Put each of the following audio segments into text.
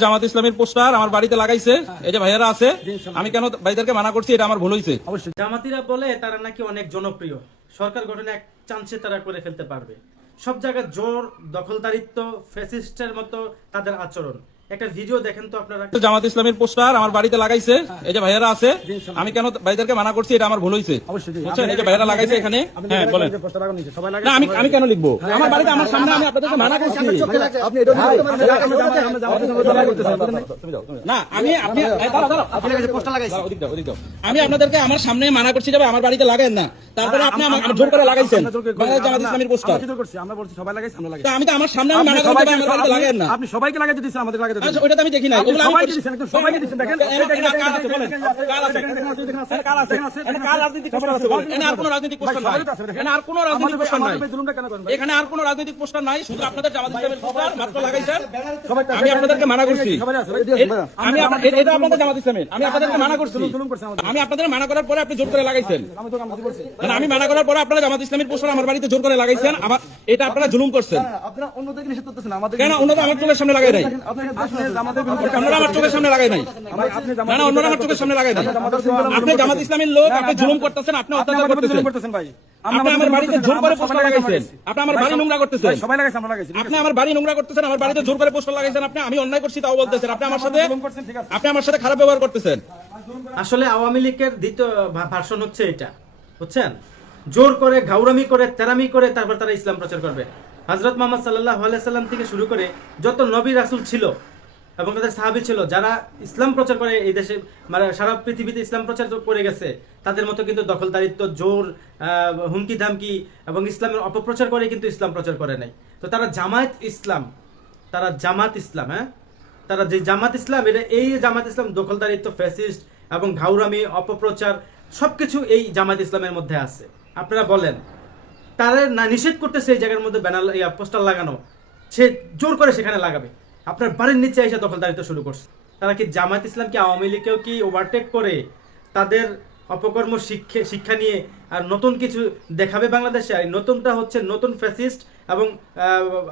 জামাত ইসলামের পোস্টার আমার বাড়িতে লাগাইছে, এই যে ভাইয়ারা আছে, আমি কেন ভাইদেরকে মানা করছি, এটা আমার ভুল হয়েছে। জামাতিরা বলে তারা নাকি অনেক জনপ্রিয়, সরকার গঠনে এক চান্সে তারা করে ফেলতে পারবে। সব জায়গায় জোর, দখলদারিত্ব, ফ্যাসিস্টের মতো তাদের আচরণ। একটা ভিডিও দেখেন তো আপনারা। জামাত ইসলামের পোস্টার আমার বাড়িতে লাগাইছে, এই যে ভাইয়ারা আছে, আমি কেন ভাইদেরকে মানা করছি, এটা আমার ভুল হয়েছে। বুঝছেন, এই যে ভাইয়ারা লাগাইছে এখানে। হ্যাঁ বলেন। না আমি কেন লিখবো? আমার বাড়িতে আমার সামনে আমি আপনাদেরকে মানা করছি। না আমি আপনাদেরকে আমার সামনে মানা করছি যাবে আমার বাড়িতে লাগাইন না, তারপরে আপনি আমার জোর করে লাগাইছেন জামাত ইসলামের পোস্টার। আমি তো আমার সামনে আমি মানা করছি আমার বাড়িতে লাগাইন না। আপনি সবাইকে লাগাই দিয়েছেন, আমাদের লাগাই দিয়েছেন। ওইটা তো আমি দেখি নাই। ওগুলো আমি সবাইকে দিয়েছেন, একদম সবাইকে দিয়েছেন। দেখেন আর কোনো রাজনৈতিক পোস্টার নাই, আর কোনো রাজনৈতিক পোস্টার নাই, এখানে আর কোনো রাজনৈতিক পোস্টার নাই, শুধু আপনাদের জামাত ইসলামের পোস্টার মাত্র লাগাইছেন। আমি আপনাদেরকে মানা করছি, আমি এটা আপনাদের জামাত ইসলামের, আমি আপনাদেরকে মানা করছি। আমি আপনাদের মানা করার পরে আপনি জোর করে লাগাইছেন। আমি মানা করার পরে আপনারা জামাত ইসলামের পোস্টার আমার বাড়িতে জোর করে লাগাইছেন। আবার এটা আপনারা জুলুম করছেন। আপনারা অন্যদেরকে নিষেধ করতেছেন, আমাদের কেন? অন্যরা আমার চোখের সামনে লাগাই নাই, অন্যরা আমার চোখের সামনে লাগাই নাই, না অন্যরা আমার চোখের সামনে লাগাই নাই। আপনি জামাত ইসলামের লোক, আপনি জুলুম করতেছেন, আপনি অত্যাচার করতেছেন ভাই। আপনি আমার বাড়িতে জোর করে পোস্টার লাগাইছেন, আপনি আমার বাড়ি নোংরা করতেছেন, সবাই লাগাইছে, আমরা লাগাইছি। আপনি আমার বাড়ি নোংরা করতেছেন, আমার বাড়িতে জোর করে পোস্টার লাগাইছেন। আপনি আমি অন্যায় করছি তাও বলতেছেন, আপনি আমার সাথে খারাপ ব্যবহার করতেছেন। আসলে আওয়ামী লীগের দ্বিতীয় ভার্সন হচ্ছে এটা, বুঝছেন? জোর করে, ঘাউরামি করে, তেরামি করে তারপর তারা ইসলাম প্রচার করবে। হযরত মুহাম্মদ সাল্লাল্লাহু আলাইহি সাল্লাম থেকে শুরু করে যত নবী রাসূল ছিল এবং তাদের সাহাবী ছিল যারা ইসলাম প্রচার করে এই দেশে, মানে সারা পৃথিবীতে ইসলাম প্রচার করে গেছে, তাদের মতো কিন্তু দখলদারিত্ব, জোর, হুমকি ধামকি এবং ইসলামের অপপ্রচার করে কিন্তু ইসলাম প্রচার করে নাই। তো তারা জামাত ইসলাম, হ্যাঁ, তারা যে জামাত ইসলাম, এটা এই জামাত ইসলাম দখলদারিত্ব, ফ্যাসিস্ট এবং ঘাউরামি, অপপ্রচার সবকিছু এই জামাত ইসলামের মধ্যে আছে। আপনারা বলেন, তারা না নিষেধ করতেছে এই জায়গার মধ্যে ব্যানার, পোস্টার লাগানো, সে জোর করে সেখানে লাগাবে। আপনার বাড়ির নিচে এসে দখলদারিত্ব শুরু করছে। তারা কি জামাত ইসলাম কি আওয়ামী লীগকেও কি ওভারটেক করে তাদের অপকর্ম শিক্ষা নিয়ে আর নতুন কিছু দেখাবে বাংলাদেশে? আর নতুনটা হচ্ছে নতুন ফ্যাসিস্ট, এবং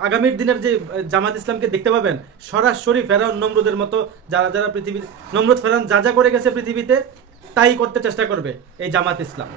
আগামীর দিনের যে জামাত ইসলামকে দেখতে পাবেন সরাসরি ফেরাউন নমরুদের মতো, যারা পৃথিবীতে নমরুদ ফেরাউন যা করে গেছে পৃথিবীতে তাই করতে চেষ্টা করবে এই জামাত ইসলাম।